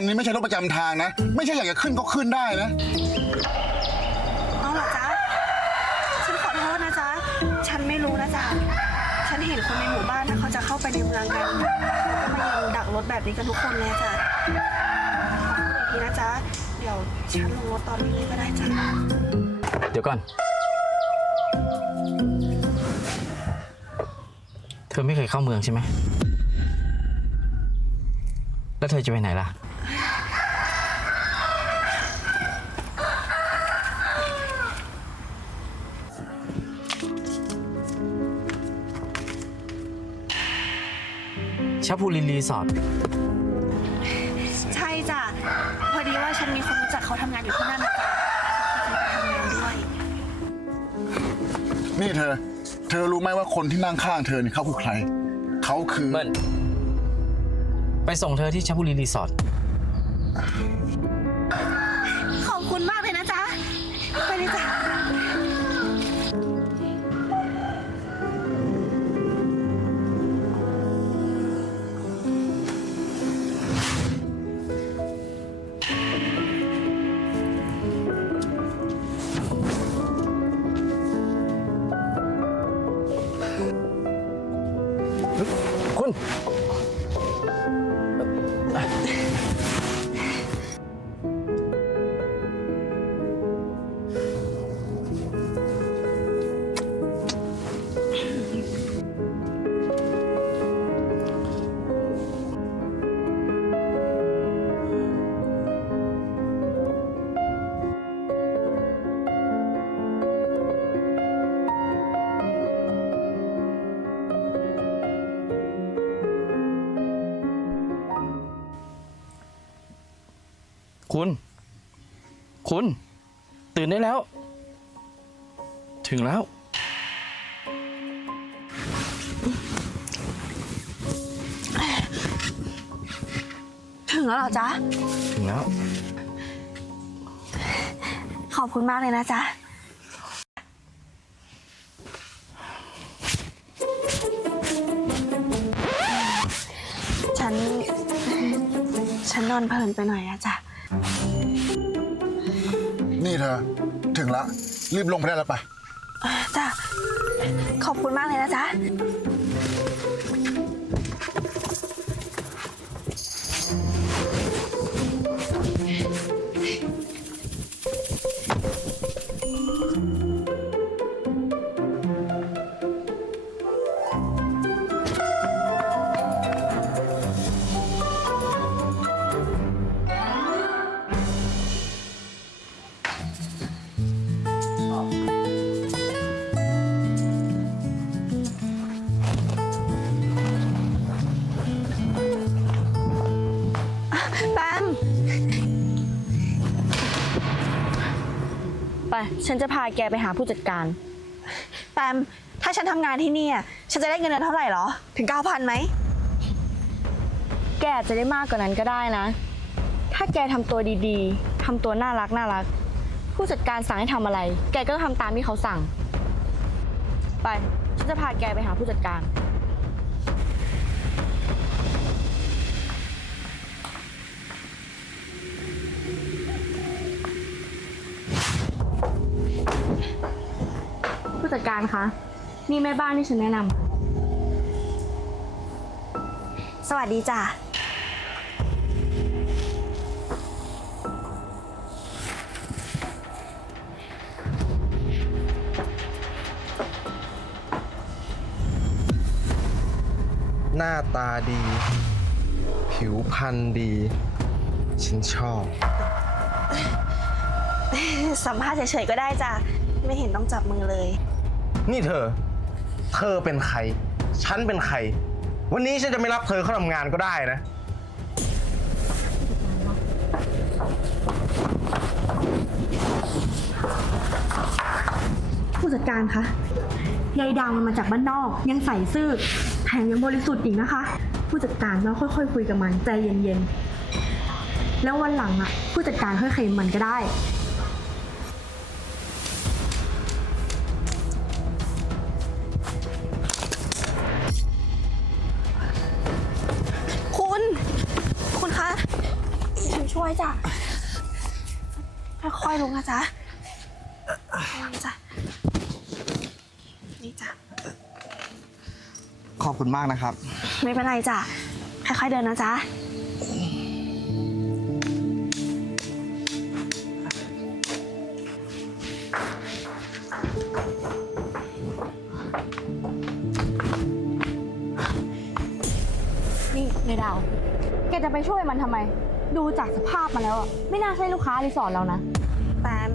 นี่เธอรถคันนี้ไม่ใช่รถประจำทางนะ ไม่ใช่อยากจะขึ้นก็ขึ้นได้นะ เอาเหรอจ๊ะ ฉันขอโทษนะจ๊ะ ฉันไม่รู้นะจ๊ะ ฉันเห็นคนในหมู่บ้านนะเขาจะเข้าไปในเมืองกัน ก็มายืนดักรถแบบนี้กันทุกคนเลยจ้ะขอโทษอีกทีนะจ๊ะ เดี๋ยวฉันลงรถตอนนี้เลยก็ได้จ้ะ เดี๋ยวก่อน เธอไม่เคยเข้าเมืองใช่ไหม แล้วเธอจะไปไหนล่ะ ชาพูลินรีสอร์ทใช่จ้ะ พอดีว่าฉันมีคนรู้จักเขาทำงานอยู่ที่นั่นนะจ๊ะเขาจะไปทำงานด้วย นี่เธอ เธอรู้ไหมว่าคนที่นั่งข้างเธอเนี่ยเขาคือใคร เขาคือ เบิ้ลไปส่งเธอที่ชาพูลินรีสอร์ท คุณ คุณ ตื่นได้แล้ว ถึงแล้ว ถึงแล้วเหรอจ๊ะ ถึงแล้ว ขอบคุณมากเลยนะจ๊ะ ฉัน ฉันนอนเพลินไปหน่อยอะจ๊ะนี่เธอ ถึงละ รีบลงไปได้แล้วปะจ้ะ ขอบคุณมากเลยนะจ๊ะ ฉันจะพาแกไปหาผู้จัดการ แปม ถ้าฉันทำงานที่นี่อะฉันจะได้เงินเดือนเท่าไหร่เหรอ ถึง 9,000ไหม แกอาจจะได้มากกว่านั้นก็ได้นะ ถ้าแกทำตัวดีๆ ทำตัวน่ารักน่ารัก ผู้จัดการสั่งให้ทำอะไร แกก็ทำตามที่เขาสั่ง ไป ฉันจะพาแกไปหาผู้จัดการ ผู้จัดการคะนี่แม่บ้านที่ฉันแนะนำสวัสดีจ้ะ หน้าตาดี ผิวพรรณดี ฉันชอบ สัมภาษณ์เฉยๆก็ได้จ้ะ ไม่เห็นต้องจับมือเลย นี่เธอ เธอเป็นใคร ฉันเป็นใคร วันนี้ฉันจะไม่รับเธอเข้าทำงานก็ได้นะ ผู้จัดการคะยายดาวมันมาจากบ้านนอก ยังใส่ซื่อแถมยังบริสุทธิ์อีกนะคะ ผู้จัดการเราค่อยๆคุยกับมันใจเย็นๆ แล้ววันหลังอะ ผู้จัดการค่อยเคลมมันก็ได้ อยๆจ้ะค่อยๆลงนะจ๊ะลงจ้ะ นี่จ้ะ ขอบคุณมากนะครับ ไม่เป็นไรจ้ะ ค่อยๆเดินนะจ๊ะ นี่ในดาว แกจะไปช่วยมันทำไม ดูจากสภาพมาแล้วอะไม่น่าใช่ลูกค้ารีสอร์ทเรานะ แปม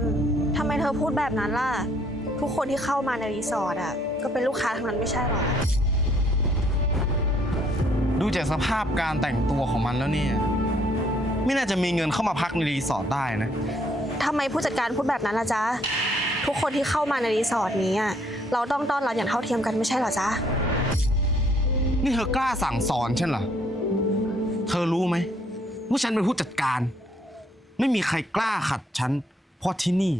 ทำไมเธอพูดแบบนั้นล่ะ ทุกคนที่เข้ามาในรีสอร์ทอะก็เป็นลูกค้าทั้งนั้นไม่ใช่หรอ ดูจากสภาพการแต่งตัวของมันแล้วเนี่ย ไม่น่าจะมีเงินเข้ามาพักในรีสอร์ทได้นะ ทำไมผู้จัดการพูดแบบนั้นล่ะจ๊ะ ทุกคนที่เข้ามาในรีสอร์ทนี้อะเราต้องต้อนรับอย่างเท่าเทียมกันไม่ใช่เหรอจ๊ะ นี่เธอกล้าสั่งสอนฉันเหรอ เธอรู้ไหม ว่าฉันเป็นผู้จัดการ ไม่มีใครกล้าขัดฉัน เพราะที่นี่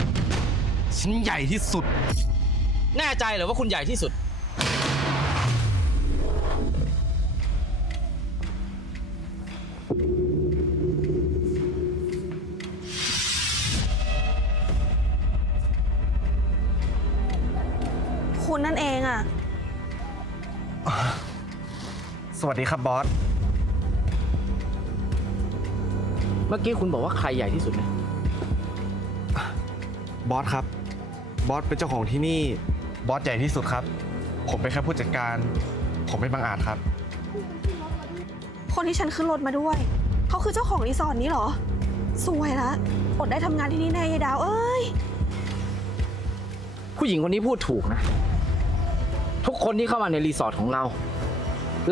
ฉันใหญ่ที่สุด แน่ใจเหรอว่าคุณใหญ่ที่สุด คุณนั่นเองอะสวัสดีครับบอส มื่อกี้คุณบอกว่าใครใหญ่ที่สุดนะบอสครับ บอสเป็นเจ้าของที่นี่ บอสใหญ่ที่สุดครับ ผมเป็นแค่ผู้จัดการ ผมไม่บังอาจครับ คนที่ฉันขึ้นรถมาด้วย เขาคือเจ้าของรีสอร์ทนี้เหรอ สวยละ อดได้ทำงานที่นี่แน่ยายดาว เอ้ย ผู้หญิงคนนี้พูดถูกนะ ทุกคนที่เข้ามาในรีสอร์ทของเรา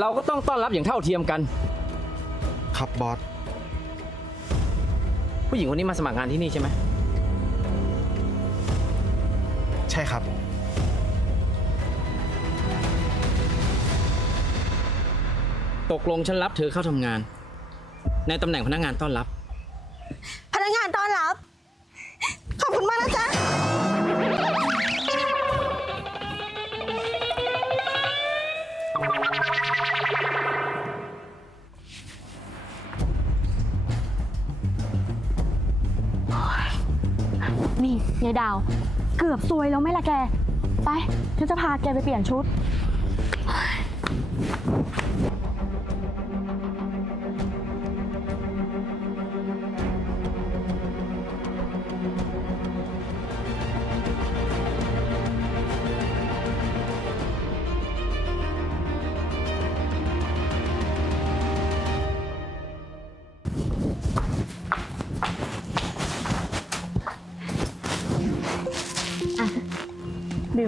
เราก็ต้องต้อนรับอย่างเท่าเทียมกัน ครับบอส ผู้หญิงคนนี้มาสมัครงานที่นี่ใช่ไหมใช่ครับ ตกลงฉันรับเธอเข้าทำงาน ในตำแหน่งพนักงานต้อนรับ ยายดาว เกือบซวยแล้วไหม่ละแก ไปฉันจะพาแกไปเปลี่ยนชุด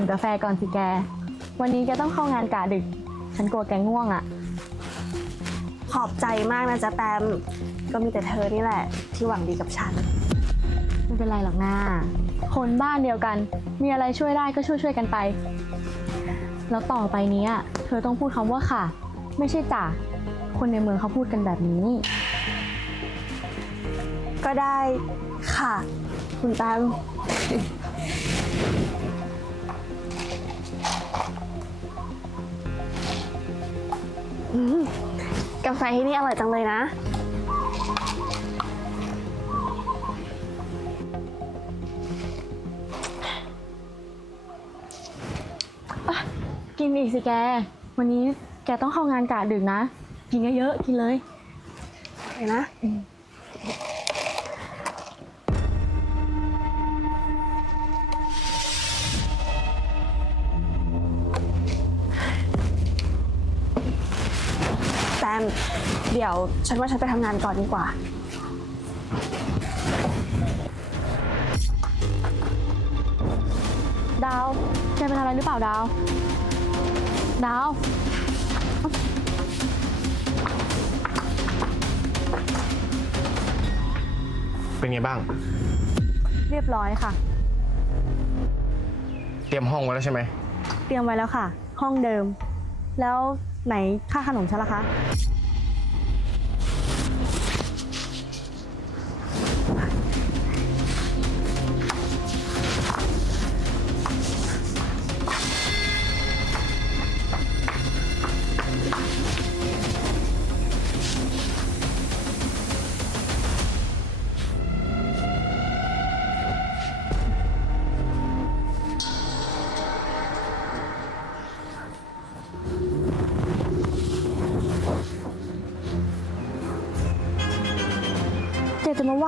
ดื่มกาแฟก่อนสิแก วันนี้แกต้องเข้างานกะดึก ฉันกลัวแกง่วงอะ่ะ ขอบใจมากนะจ๊ะแปมก็มีแต่เธอนี่แหละ ที่หวังดีกับฉัน ไม่เป็นไรหรอกนะคนบ้านเดียวกัน มีอะไรช่วยได้ก็ช่วยช่วยๆกันไป แล้วต่อไปเนี้ย เธอต้องพูดคำว่าค่ะ ไม่ใช่จ่าคนในเมืองเขาพูดกันแบบนี้ ก็ได้ค่ะ คุณแปม กาแฟที่นี่อร่อยจังเลยนะ กินอีกสิแก วันนี้แกต้องเข้างานกะดึกนะ กินเยอะๆกินเลยเห็นนะ เดี๋ยวฉันว่าฉันไปทำงานก่อนดีกว่า ดาว แกเป็นอะไรหรือเปล่าดาว ดาว เป็นไงบ้าง เรียบร้อยค่ะ เตรียมห้องไว้แล้วใช่ไหม เตรียมไว้แล้วค่ะ ห้องเดิม แล้ว ไหนค่าขนมฉันล่ะคะ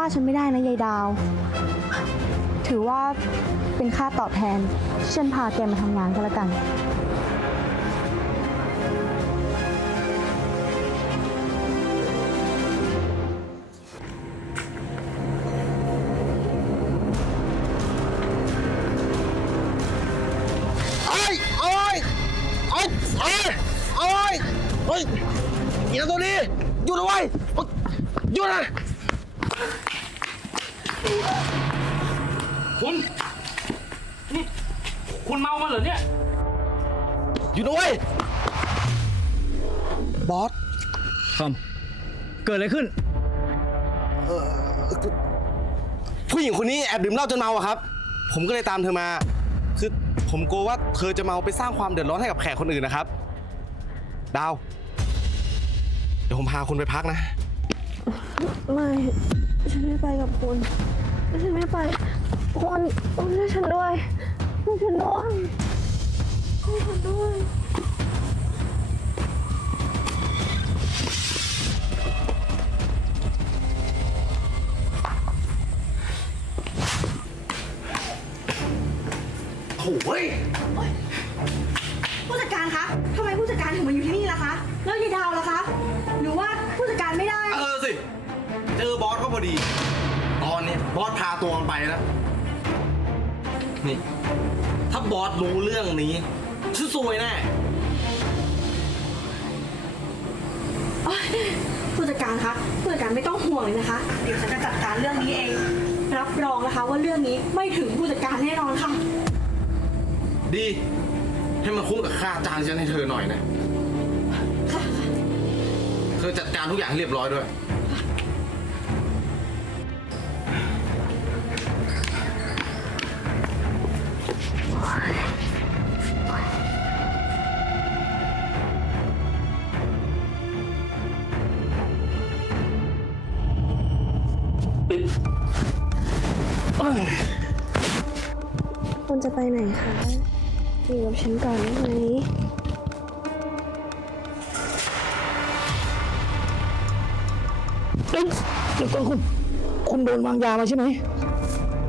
ว่าฉันไม่ได้นะยายดาว ถือว่าเป็นค่าตอบแทนที่ฉันพาแกมาทำงานก็แล้วกัน เหล้าจนเมาอะครับ ผมก็เลยตามเธอมา คือผมกลัวว่าเธอจะเมาไปสร้างความเดือดร้อนให้กับแขกคนอื่นนะครับ ดาว เดี๋ยวผมพาคุณไปพักนะ ไม่ ฉันไม่ไปกับคุณ ฉันไม่ไป คุณคุณช่วยฉันด้วยช่วยฉันด้วยช่วยฉันด้วย โอ้ยผู้จัดการคะทำไมผู้จัดการถึงมาอยู่ที่นี่ล่ะคะ แล้วยายดาวล่ะคะ หรือว่าผู้จัดการไม่ได้ เออสิ เจอบอสก็พอดี ตอนนี้บอสพาตัวมันไปแล้ว นี่ ถ้าบอสรู้เรื่องนี้ฉันซวยแน่ ผู้จัดการคะผู้จัดการไม่ต้องห่วงเลยนะคะ เดี๋ยวฉันจะจัดการเรื่องนี้เอง รับรองนะคะว่าเรื่องนี้ไม่ถึงผู้จัดการแน่นอนค่ะ ดี ให้มันคุ้มกับค่าจ้างฉันให้เธอหน่อยนะเธอจัดการทุกอย่างให้เรียบร้อยด้วย คุณจะไปไหนคะ อยู่กับฉันก่อนได้ไหมเอ้ยเดี๋ยวก่อนคุณ คุณโดนวางยามาใช่ไหม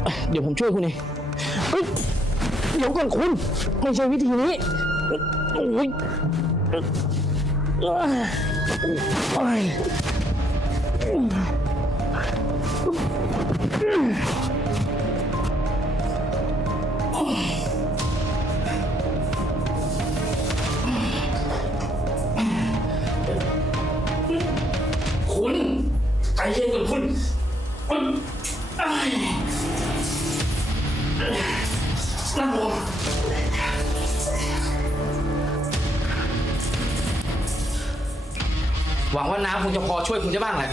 เอ้ยเดี๋ยวผมช่วยคุณเองเฮ้ยเดี๋ยวก่อนคุณ ไม่ใช่วิธีนี้โอ้ยเอ้ยโอ้ย ช่วยคุณได้บ้างแหละ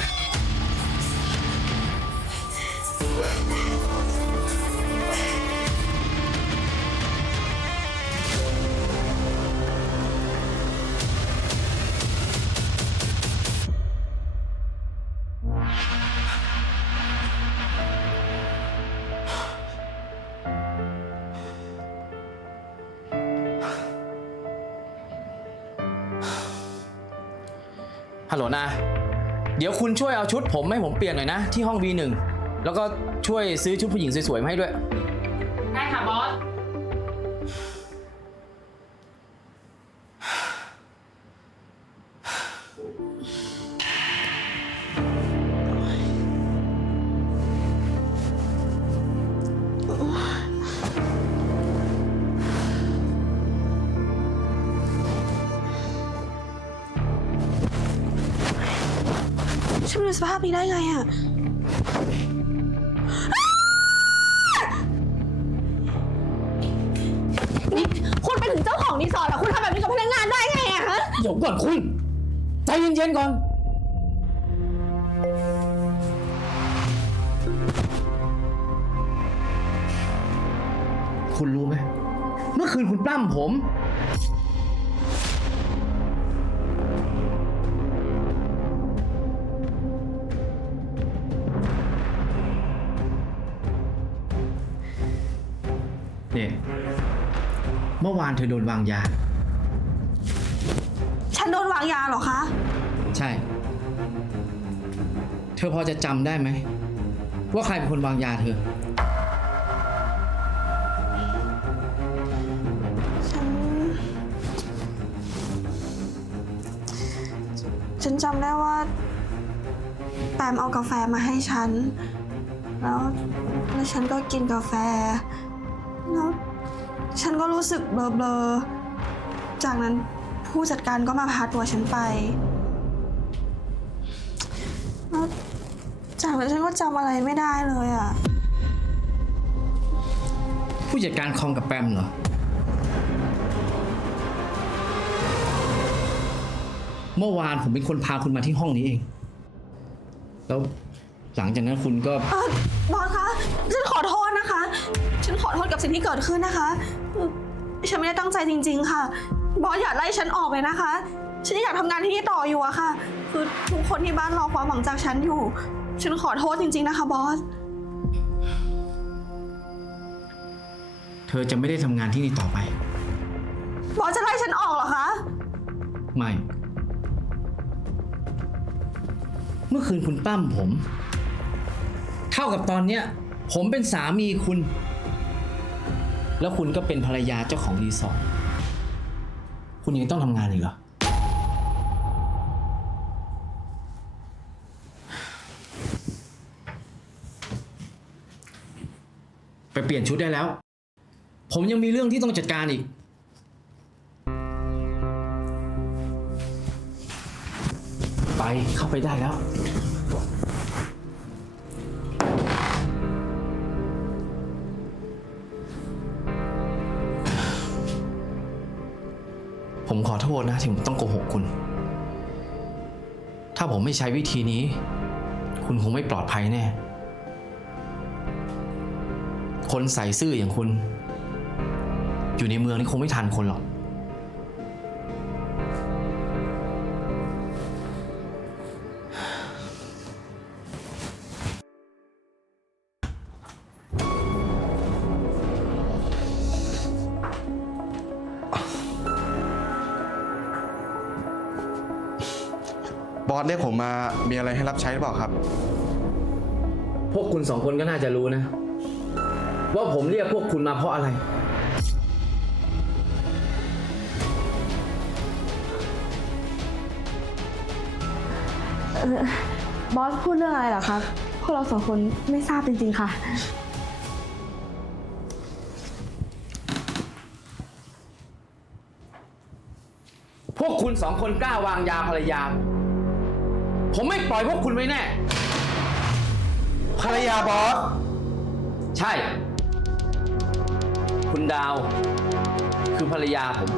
ฮัลโหลนา ดี๋ยวคุณช่วยเอาชุดผมให้ผมเปลี่ยนหน่อยนะ ที่ห้อง V1 แล้วก็ช่วยซื้อชุดผู้หญิงสวยๆมาให้ด้วย ฉันอยู่ในสภาพนี้ได้ไงอะนี่คุณเป็นถึงเจ้าของรีสอร์ทเหรอคุณทำแบบนี้กับพนักงานได้ไงอะฮะเดี๋ยวก่อนคุณ ใจเย็นๆก่อน คุณรู้ไหม เมื่อคืนคุณปล้ำผม เมื่อวานเธอโดนวางยา ฉันโดนวางยาเหรอคะ ใช่ เธอพอจะจำได้ไหม ว่าใครเป็นคนวางยาเธอ ฉัน ฉันจำได้ว่าแปมเอากาแฟมาให้ฉัน แล้วแล้วฉันก็กินกาแฟแล้วฉัน ก็รู้สึกเบลอๆ จากนั้นผู้จัดการก็มาพาตัวฉันไปแล้วจากนั้นฉันก็จำอะไรไม่ได้เลยอะผู้จัดการคอมกับแปมเหรอ เมื่อวานผมเป็นคนพาคุณมาที่ห้องนี้เอง แล้วหลังจากนั้นคุณก็ เอ่อบอสคะ ฉันขอโทษ นะคะ ฉันขอโทษกับสิ่งที่เกิดขึ้นนะคะเอ่อฉันไม่ได้ตั้งใจจริง ๆ ค่ะ บอสอย่าไล่ฉันออกเลยนะคะ ฉันยังอยากทำงานที่นี่ต่ออยู่อะค่ะ คือทุกคนที่บ้านรอความหวังจากฉันอยู่ ฉันขอโทษจริง ๆ นะคะบอส เธอจะไม่ได้ทำงานที่นี่ต่อไป บอสจะไล่ฉันออกเหรอคะ ไม่ เมื่อคืนคุณปั้มผม เท่ากับตอนเนี้ย ผมเป็นสามีคุณ แล้วคุณก็เป็นภรรยาเจ้าของรีสอร์ทคุณยังต้องทำงานอีกเหรอ ไปเปลี่ยนชุดได้แล้ว ผมยังมีเรื่องที่ต้องจัดการอีก ไปเข้าไปได้แล้ว ผมขอโทษนะที่ผมต้องโกหกคุณ ถ้าผมไม่ใช้วิธีนี้ คุณคงไม่ปลอดภัยแน่ คนใส่ซื่ออย่างคุณ อยู่ในเมืองนี่คงไม่ทันคนหรอก รียกผมมามีอะไรให้รับใช้หรือเปล่าครับ พวกคุณสองคนก็น่าจะรู้นะ ว่าผมเรียกพวกคุณมาเพราะอะไรบอสพูดเรื่องอะไรเหรอคะพวกเราสองคนไม่ทราบจริงๆค่ะ พวกคุณสองคนกล้าวางยาภรรยา ผมไม่ปล่อยพวกคุณไว้แน่ ภรรยาบอส ใช่ คุณดาว คือภรรยาผม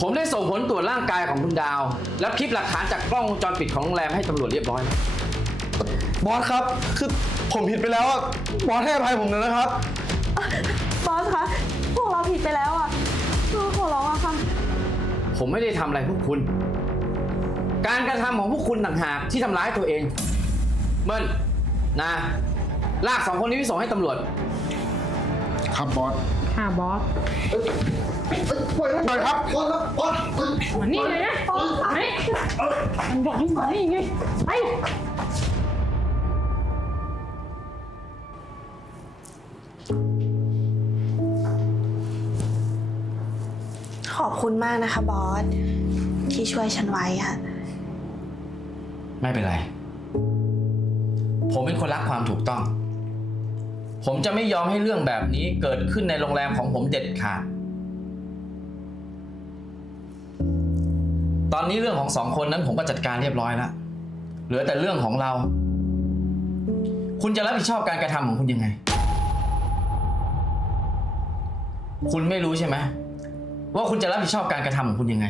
ผมได้ส่งผลตรวจร่างกายของคุณดาว แล้วคลิปหลักฐานจากกล้องวงจรปิดของโรงแรมให้ตำรวจเรียบร้อย บอสครับ คือผมผิดไปแล้วอะบอสให้อภัยผมเลยนะครับ บอสคะ พวกเราผิดไปแล้วอะขอร้องอะค่ะ ผมไม่ได้ทำอะไรพวกคุณ การกระทำของพวกคุณต่างหากที่ทำร้ายตัวเองเบิ้ลนะ ลากสองคนนี้ไปส่งให้ตำรวจ ครับบอสค่ะบอสปล่อยครับบอสครับบอสมานี่เลยนะไปมันบอกให้มานี่ไงไป ขอบคุณมากนะคะบอสที่ช่วยฉันไว้อะ ไม่เป็นไร ผมเป็นคนรักความถูกต้อง ผมจะไม่ยอมให้เรื่องแบบนี้เกิดขึ้นในโรงแรมของผมเด็ดขาด ตอนนี้เรื่องของสองคนนั้นผมก็จัดการเรียบร้อยแล้ว เหลือแต่เรื่องของเรา คุณจะรับผิดชอบการกระทำของคุณยังไง คุณไม่รู้ใช่ไหมว่าคุณจะรับผิดชอบการกระทำของคุณยังไง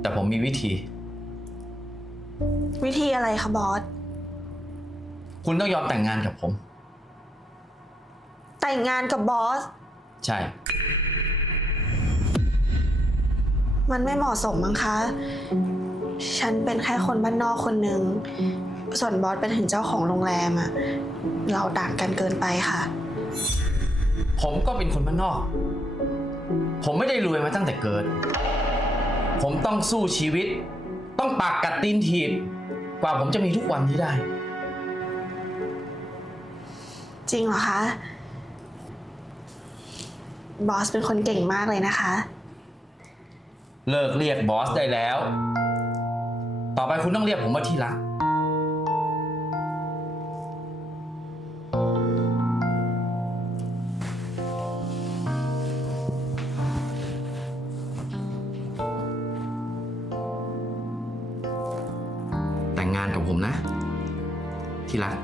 แต่ผมมีวิธี วิธีอะไรคะบอส คุณต้องยอมแต่งงานกับผม แต่งงานกับบอส ใช่ มันไม่เหมาะสมมั้งคะ ฉันเป็นแค่คนบ้านนอกคนหนึ่ง ส่วนบอสเป็นถึงเจ้าของโรงแรมอะเราต่างกันเกินไปค่ะ ผมก็เป็นคนบ้านนอก ผมไม่ได้รวยมาตั้งแต่เกิด ผมต้องสู้ชีวิต ต้องปากกัดตีนถีบผ กว่าผมจะมีทุกวันนี้ได้ จริงเหรอคะ บอสเป็นคนเก่งมากเลยนะคะ เลิกเรียกบอสได้แล้ว ต่อไปคุณต้องเรียกผมว่าที่รัก ผมนะ ที่รัก